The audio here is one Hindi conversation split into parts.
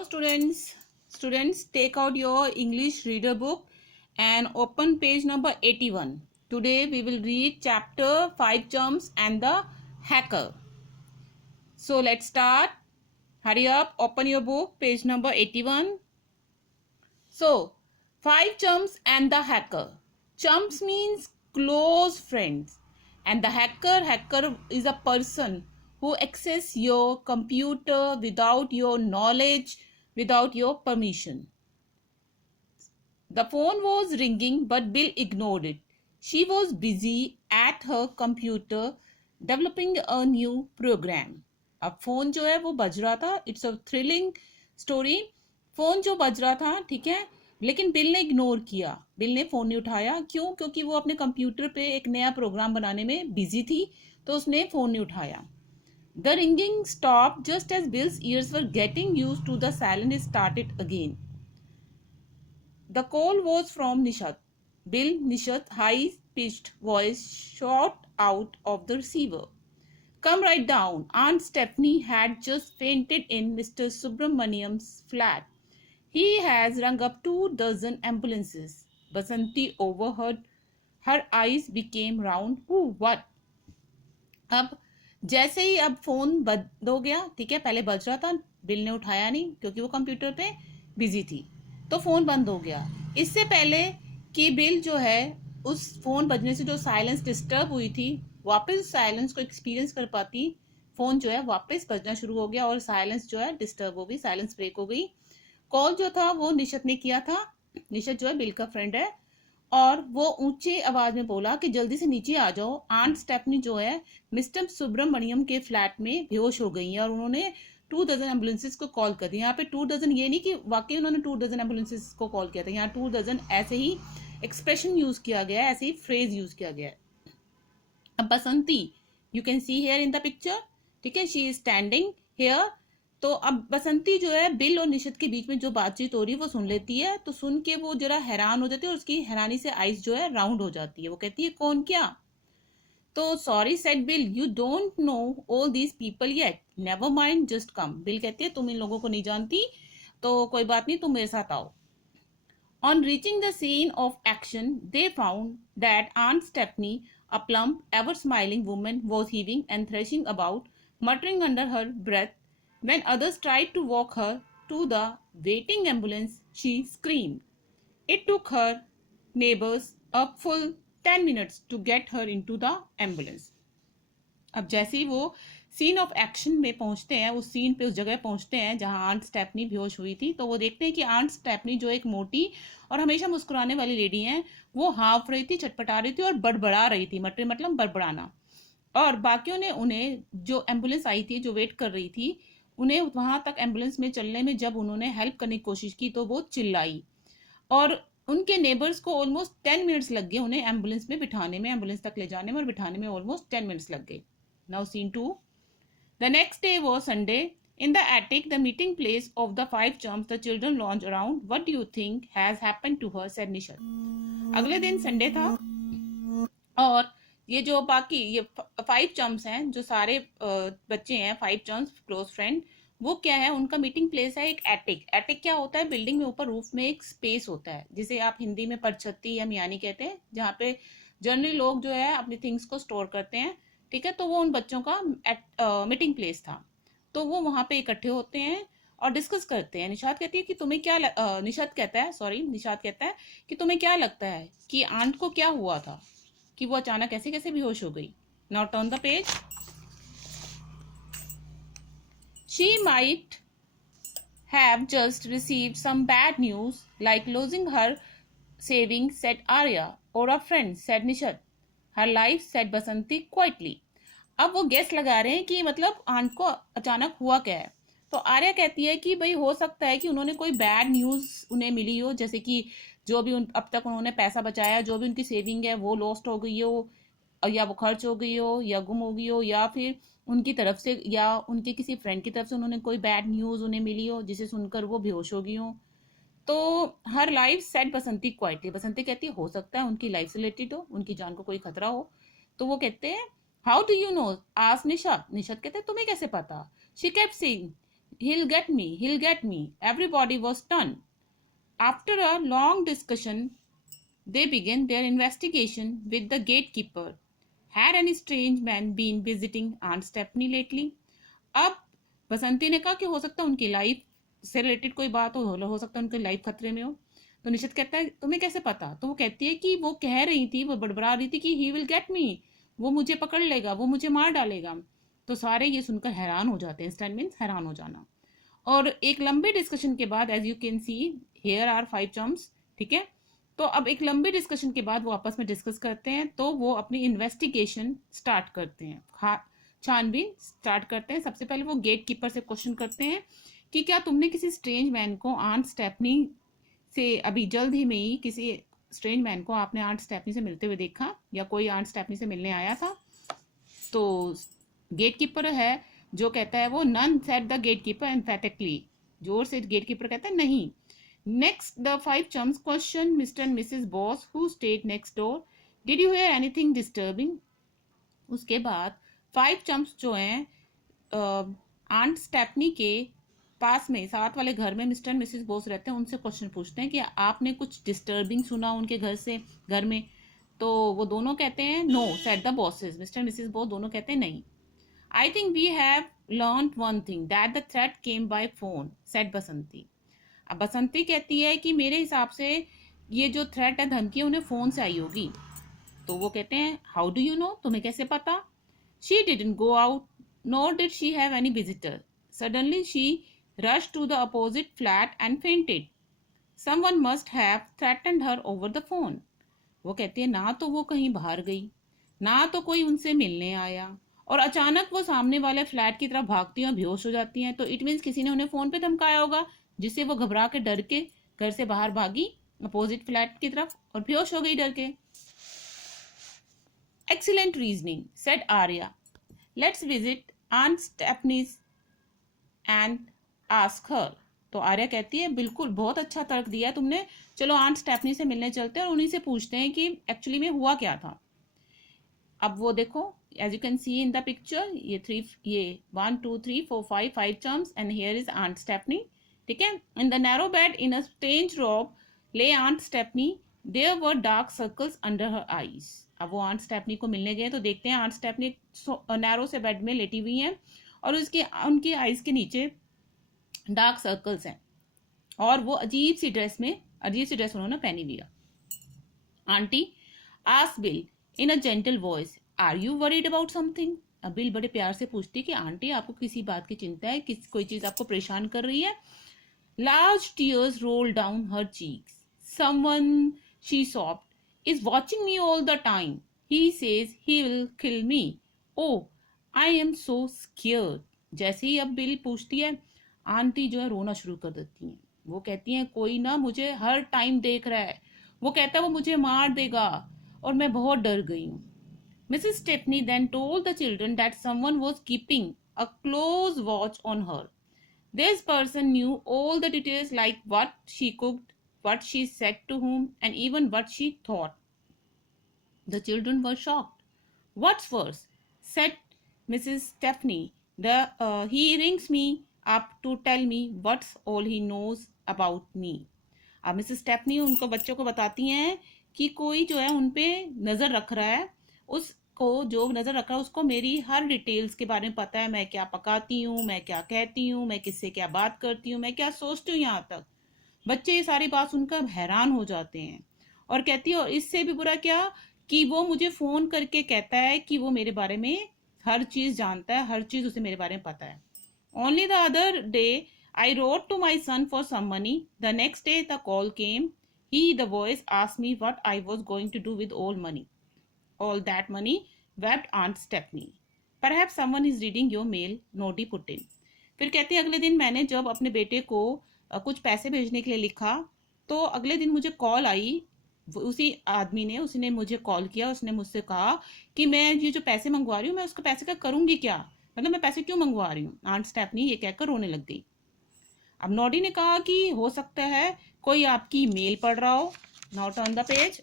Hello students, take out your English reader book and open page number 81. Today we will read chapter 5 Germs and the Hacker. So let's start. Hurry up, open your book, page number 81. So 5 Chums and the Hacker. Chums means close friends and the hacker is a person who access your computer without your knowledge, without your permission. The phone was ringing but Bill ignored it. She was busy at her computer developing a new program. अब फोन जो है वो बज रहा था. It's a thrilling story. Phone जो बज रहा था, ठीक है, लेकिन बिल ने इग्नोर किया. बिल ने फोन नहीं उठाया. क्यों? क्योंकि वो अपने कंप्यूटर पे एक नया प्रोग्राम बनाने में बिजी थी, तो उसने फोन नहीं उठाया. The ringing stopped just as Bill's ears were getting used to the silence. It started again. The call was from Nishat. Bill Nishat's high-pitched voice shot out of the receiver. Come right down. Aunt Stephanie had just fainted in Mr. Subramaniam's flat. He has rung up 24 ambulances. Basanti overheard. Her eyes became round. Who? What? अब जैसे ही अब फोन बंद हो गया, ठीक है, पहले बज रहा था, बिल ने उठाया नहीं क्योंकि वो कंप्यूटर पे बिजी थी, तो फोन बंद हो गया. इससे पहले कि बिल जो है उस फोन बजने से जो साइलेंस डिस्टर्ब हुई थी, वापस साइलेंस को एक्सपीरियंस कर पाती, फोन जो है वापस बजना शुरू हो गया और साइलेंस जो है डिस्टर्ब हो गई, साइलेंस ब्रेक हो गई. कॉल जो था वो निशत ने किया था. निशत जो है बिल का फ्रेंड है, और वो ऊंचे आवाज में बोला कि जल्दी से नीचे आ जाओ. आंट स्टेफनी जो है मिस्टर सुब्रमण्यम के फ्लैट में बेहोश हो गई हैं और उन्होंने 24 एम्बुलेंसेस को कॉल कर दिया. यहाँ पे 24 ये नहीं कि वाकई उन्होंने 24 एम्बुलेंसेस को कॉल किया था. यहाँ 24 ऐसे ही एक्सप्रेशन यूज किया गया है, ऐसे ही फ्रेज यूज किया गया है. अब Basanti, you can see here in the picture, ठीक है, शी इज स्टैंडिंग हेयर. तो अब बसंती जो है बिल और निशित के बीच में जो बातचीत हो रही है वो सुन लेती है. तो सुन के वो जरा हैरान हो जाती है और उसकी हैरानी से आईज जो है राउंड हो जाती है. वो कहती है कौन क्या? तो sorry said bill, you don't know all these people yet. Never mind, just come. Bill कहती है तुम इन लोगों को नहीं जानती, तो कोई बात नहीं, तुम मेरे साथ आओ. On reaching the scene of action, they found that Aunt Stephanie, a plump, ever-smiling woman, was heaving and thrashing about, muttering under her breath. When others tried to walk her to the waiting ambulance, she screamed. It took her neighbors a full 10 minutes to get her into the ambulance. अब जैसे ही वो सीन ऑफ एक्शन में पहुंचते हैं, उस सीन पे, उस जगह पहुंचते हैं जहां आंट स्टेफनी बेहोश हुई थी, तो वो देखते हैं कि आंट स्टेफनी जो एक मोटी और हमेशा मुस्कुराने वाली लेडी हैं, वो हाँफ रही थी, छटपटा रही थी और बड़बड़ा रही थी. मटरे मतलब बड़बड़ाना. और बाकियों ने उन्हें, जो एम्बुलेंस आई थी, जो वेट कर रही थी, उन्हें वहां तक एम्बुलेंस में चलने में जब उन्होंने हेल्प करने की कोशिश की तो वो चिल्लाई. और उनके नेबर्स को ऑलमोस्ट 10 मिनट्स लग गए उन्हें एम्बुलेंस में बिठाने में, एम्बुलेंस तक ले जाने में और बिठाने में ऑलमोस्ट 10 मिनट्स लग गए. Now scene 2. The next day was Sunday. In the attic, the meeting place of the 5 chums, the children lounged around. What do you think has happened to her? Said Nishat. अगले दिन संडे था और ये जो बाकी ये 5 चम्स हैं, जो सारे बच्चे हैं, 5 चम्स क्लोज फ्रेंड, वो क्या है, उनका मीटिंग प्लेस है एक एटिक. एटिक क्या होता है? बिल्डिंग में ऊपर रूफ में एक स्पेस होता है जिसे आप हिंदी में परछत्ती या मियानी कहते हैं, जहाँ पे जनरली लोग जो है अपनी थिंग्स को स्टोर करते हैं, ठीक है. तो वो उन बच्चों का मीटिंग प्लेस था. तो वो वहां पे इकट्ठे होते हैं और डिस्कस करते हैं. निशात कहती है कि तुम्हें क्या निशात कहता है, सॉरी, निशात कहता है कि तुम्हें क्या लगता है कि आंट को क्या हुआ था कि वो अचानक ऐसे कैसे बेहोश हो गई. Now turn the page. She might have just received some bad news like losing her saving, said Arya. Or a friend, said Nishat. Her life, said Basanti quietly. अब वो गेस लगा रहे हैं कि मतलब आंट को अचानक हुआ क्या है. तो आर्या कहती है कि भाई हो सकता है कि उन्होंने कोई बैड न्यूज उन्हें मिली हो, जैसे कि जो भी अब तक उन्होंने पैसा बचाया, जो भी उनकी सेविंग है वो लॉस्ट हो गई हो, या वो खर्च हो गई हो, या गुम हो गई हो, या फिर उनकी तरफ से या उनके किसी फ्रेंड की तरफ से उन्होंने कोई बैड न्यूज उन्हें मिली हो जिसे सुनकर वो बेहोश हो गई हो. तो हर लाइफ, सेड बसंती क्वाइटली. बसंती कहती है हो सकता है उनकी लाइफ से रिलेटेड हो, उनकी जान को कोई खतरा हो. तो वो कहते हैं how do you know? Asked निशत. निशत कहते हैं तुम्हें कैसे पता? She kept saying he'll get me. Everybody was stunned. After a long discussion, they began their investigation with the gatekeeper. Had any strange man been visiting Aunt Stephanie lately? अब बसंती ने कहा कि हो सकता है उनकी लाइफ से रिलेटेड कोई बात हो सकता है उनकी लाइफ खतरे में हो। तो निशित कहता है तुम्हें कैसे पता? तो वो कहती है कि वो कह रही थी, वो बड़बड़ा रही थी कि ही विल गेट मी, वो मुझे पकड़ लेगा, वो मुझे मार डालेगा। तो सारे ये सुनकर हैरान हो जाते हैं। स्टन मीन्स हैरान हो जाना। और एक लंबे डिस्कशन के बाद, as you can see here are 5 chums, ठीक है। तो अब एक लंबे डिस्कशन के बाद वो आपस में डिस्कस करते हैं, तो वो अपनी इन्वेस्टिगेशन स्टार्ट करते हैं, छानबीन स्टार्ट करते हैं। सबसे पहले वो गेट कीपर से क्वेश्चन करते हैं कि क्या तुमने किसी स्ट्रेंज मैन को आंट स्टेफनी से अभी जल्द ही में ही किसी स्ट्रेंज मैन को आपने आंट स्टेफनी से मिलते हुए देखा, या कोई आंट स्टेफनी से मिलने आया था? तो गेट कीपर है जो कहता है वो none, said the gatekeeper emphatically, जोर से गेट कीपर कहता है नहीं। Next the 5 chums question Mister and Mrs Boss who stayed next door, did you hear anything disturbing? उसके बाद 5 chums जो हैं आंट स्टेफनी के पास में साथ वाले घर में मिस्टर एंड मिसेस बॉस रहते हैं, उनसे क्वेश्चन पूछते हैं कि आपने कुछ डिस्टर्बिंग सुना उनके घर में? तो वो दोनों कहते हैं no, said the bosses. Mr and Mrs Boss दोनों कहते हैं नहीं। I think we have learned one thing, that the threat came by phone, said बसंती। अब बसंती कहती है कि मेरे हिसाब से ये जो थ्रेट है, धमकी है, उन्हें फ़ोन से आई होगी। तो वो कहते हैं हाउ डू यू नो, तुम्हें कैसे पता? She didn't go out nor did she have any visitor, suddenly she rush to the opposite flat and fainted, someone must have threatened her over the phone. वो कहती है ना तो वो कहीं बाहर गई, ना तो कोई उनसे मिलने आया, और अचानक वो सामने वाले फ्लैट की तरफ भागती हैं और बेहोश हो जाती हैं। तो इट मीन्स किसी ने उन्हें फ़ोन पे धमकाया होगा, जिससे वो घबरा के डर के घर से बाहर भागी अपोजिट फ्लैट की तरफ और बेहोश हो गई डर के। Excellent reasoning, said Arya. Let's visit aunt Stephanie's and ask her. तो आर्या कहती है बिल्कुल बहुत अच्छा तर्क दिया तुमने, चलो आंट स्टेफनी से मिलने चलते हैं और उन्हीं से पूछते हैं कि एक्चुअली में हुआ क्या था। अब वो देखो, as you can see in the picture, ये 1 2 3 4 5 chums and here is Aunt Stephanie, ठीक है। In the narrow bed in a strange robe lay Aunt Stephanie, there were dark circles under her eyes। अब वो Aunt Stephanie को मिलने गए तो देखते हैं Aunt Stephanie नैरो से बेड में लेटी हुई हैं और उनकी आईज के नीचे डार्क सर्कल्स हैं और वो अजीब सी ड्रेस उन्होंने पहनी हुई है। Aunty asked Bill in a gentle voice, are you worried about something? अब बिल बड़े प्यार से पूछती कि आंटी आपको किसी बात की चिंता है, कोई चीज आपको परेशान कर रही है? Large tears roll down her cheeks, someone, she soft, is watching me all the time, he says he will kill me, oh I am so scared. जैसे ही अब बिल पूछती है, आंटी जो है रोना शुरू कर देती हैं। वो कहती हैं कोई ना मुझे हर टाइम देख रहा है, वो कहता है वो मुझे मार देगा और मैं बहुत डर गई हूँ। Mrs. Stepney then told the children that someone was keeping a close watch on her. This person knew all the details like what she cooked, what she said to whom, and even what she thought. The children were shocked. What's worse, said Mrs. Stepney, he rings me up to tell me what's all he knows about me. अब मिसेस स्टेफनी उनको बच्चों को बताती हैं कि कोई जो है उन पे नज़र रख रहा है, उसको जो नज़र रख रहा है उसको मेरी हर डिटेल्स के बारे में पता है, मैं क्या पकाती हूँ, मैं क्या कहती हूँ, मैं किससे क्या बात करती हूँ, मैं क्या सोचती हूँ। यहाँ तक बच्चे ये सारी बात सुनकर हैरान हो जाते हैं और कहती है और इससे भी बुरा क्या कि वो मुझे फ़ोन करके कहता है कि वो मेरे बारे में हर चीज़ जानता है, हर चीज़ उसे मेरे बारे में पता है। Only the other day I wrote to my son for some money. The next day the call came. The voice asked me what I was going to do with all that money, wept Aunt Stephanie. Perhaps someone is reading your mail, Nodi put in. फिर कहती है अगले दिन मैंने जब अपने बेटे को कुछ पैसे भेजने के लिए लिखा तो अगले दिन मुझे कॉल आई, उसी आदमी ने उसने मुझे कॉल किया, उसने मुझसे कहा कि मैं ये जो पैसे मंगवा रही हूँ मैं उसके पैसे का करूँगी क्या, मतलब मैं पैसे क्यों मंगवा रही हूँ। आंट स्टेफनी ये कहकर रोने लग गई। अब नॉडी ने कहा कि हो सकता है कोई आपकी मेल पढ़ रहा हो। Now turn the page.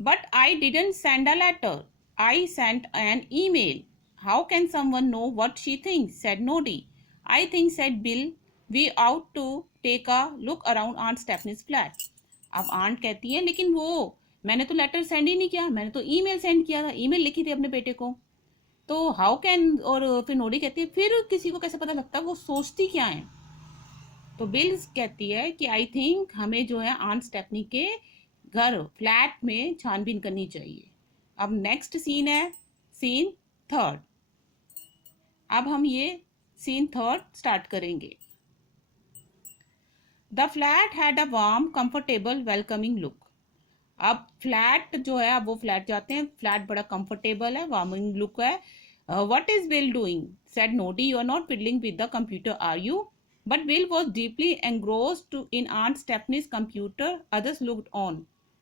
But I didn't send a letter, I sent an email. How can someone know what she thinks? Said Nodi. I think, said Bill, we ought to take a look around Aunt Stephanie's flat. अब आंट कहती है लेकिन वो मैंने तो लेटर सेंड ही नहीं किया, मैंने तो ईमेल सेंड किया था, ईमेल लिखी थी अपने बेटे को। तो हाउ कैन, और फिर नोडी कहती है फिर किसी को कैसे पता लगता वो सोचती क्या है। तो बिल कहती है कि आई थिंक हमें जो है आंट स्टेफनी के घर फ्लैट में छानबीन करनी चाहिए। अब नेक्स्ट सीन है सीन थर्ड। अब हम ये सीन थर्ड स्टार्ट करेंगे। The flat had a warm comfortable welcoming look. अब फ्लैट जो है, अब वो फ्लैट जाते हैं, फ्लैट बड़ा कंफर्टेबल है, वार्मिंग लुक है। What is Bill doing? Said Noddy, you are not fiddling with the computer, are you? But Bill was deeply engrossed in Aunt Stephanie's computer. Others looked on,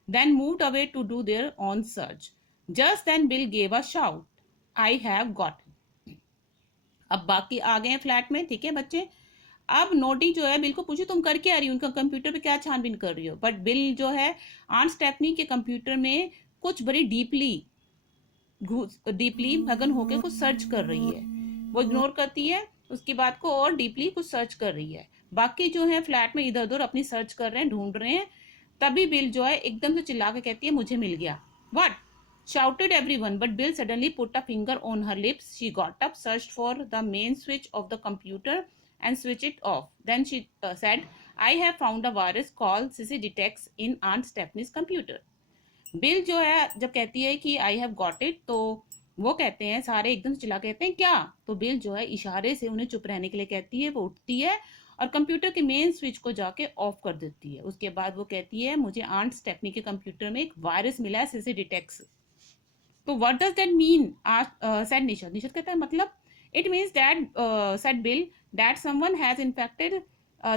then moved away to do their own search. Just then Bill gave a shout. I have got it. अब बाकी आ गए हैं फ्लैट में, ठीक है बच्चे। अब नोटी जो है बिल को पूछी तुम कर क्या रही हो, उनका कंप्यूटर पे क्या छानबीन कर रही हो। बट बिल जो है आंट स्टेफनी के कंप्यूटर में कुछ बड़ी डीपली मगन होकर कुछ सर्च कर रही है। वो इग्नोर करती है उसकी बात को और डीपली कुछ सर्च कर रही है। बाकी जो है फ्लैट में इधर उधर अपनी सर्च कर रहे हैं, ढूंढ रहे हैं। तभी बिल जो है एकदम से चिल्ला के कहती है मुझे मिल गया। What? shouted everyone, but Bill suddenly put a finger on her lips. She got up, searched for the main switch of the computer and switched it off. Then she said, I have found a virus called CC Detects in Aunt Stephanie's computer. Bill जो है जब कहती है कि आई हैव गॉट इट, तो वो कहते हैं सारे एकदम चिल्ला कहते हैं क्या। तो बिल जो है इशारे से उन्हें चुप रहने के लिए कहती है। वो उठती है और कंप्यूटर के मेन स्विच को जाके ऑफ कर देती है। उसके बाद वो कहती है मुझे आंट स्टेफनी के कंप्यूटर में एक वायरस मिला है, सीसी डिटेक्ट्स। तो what does that mean? Said Nishad. Nishad कहता है मतलब it means that, said Bill, that someone has infected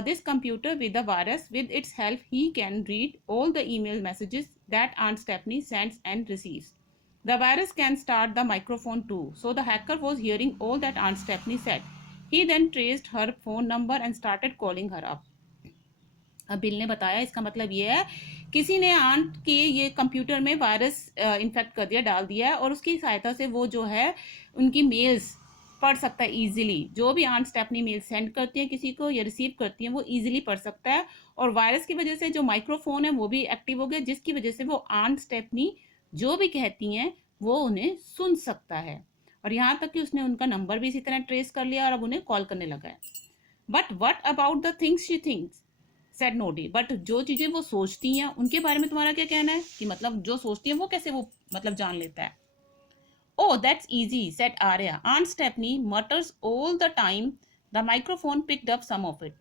this computer with the virus. With its help he can read all the email messages that Aunt Stephanie sends and receives. The virus can start the microphone too. So the hacker was hearing all that Aunt Stephanie said. He then traced her phone number and started calling her up. अब बिल ने बताया इसका मतलब ये है किसी ने आंट के ये कंप्यूटर में वायरस इन्फेक्ट कर दिया, डाल दिया है, और उसकी सहायता से वो जो है उनकी मेल्स पढ़ सकता है इजीली। जो भी आंट स्टेफनी मेल सेंड करती है किसी को या रिसीव करती है वो इजीली पढ़ सकता है। और वायरस की वजह से जो माइक्रोफोन है वो भी एक्टिव हो गया, जिसकी वजह से वो आंट स्टेफनी जो भी कहती हैं वो उन्हें सुन सकता है। और यहाँ तक कि उसने उनका नंबर भी इसी तरह ट्रेस कर लिया और अब उन्हें कॉल करने लगा है। But what about the things she thinks? Said Noddy. But जो चीजें वो सोचती हैं उनके बारे में तुम्हारा क्या कहना है? कि मतलब जो सोचती है वो कैसे वो मतलब जान लेता है? Oh, that's easy, said Arya. Aunt Stephanie mutters all the time. The microphone picked up some of it.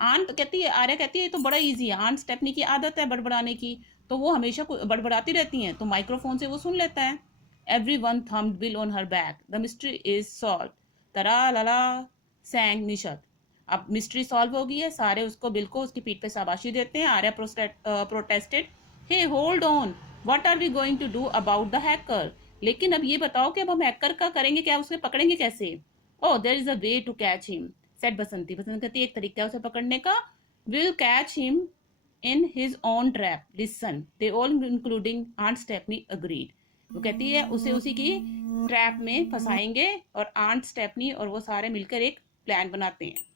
Aunt कहती है, आर्या कहती है ये तो बड़ा इजी है, आंट स्टेफनी की आदत है बड़बड़ाने की, तो वो हमेशा बड़बड़ाती रहती हैं, तो माइक्रोफोन से वो सुन लेता है। Everyone thumped Bill on her back. The mystery is solved. तरा लला sang निशद। अब मिस्ट्री सॉल्व हो गई है, सारे उसको बिल को उसकी पीठ पे शाबाशी देते हैं। Arya protested, hey hold on, what are we going to do about the hacker? लेकिन अब ये बताओ कि अब हम हैकर का करेंगे क्या, उसे पकड़ेंगे कैसे? Oh there is a way to catch him, said Basanti. Basanti कहती है एक तरीका है उसे पकड़ने का। Will catch him in his own trap, listen, they all including aunt Stephanie agreed. वो कहती है उसे उसी की ट्रैप में फंसाएंगे, और आंट स्टेफनी और वो सारे मिलकर एक प्लान बनाते हैं।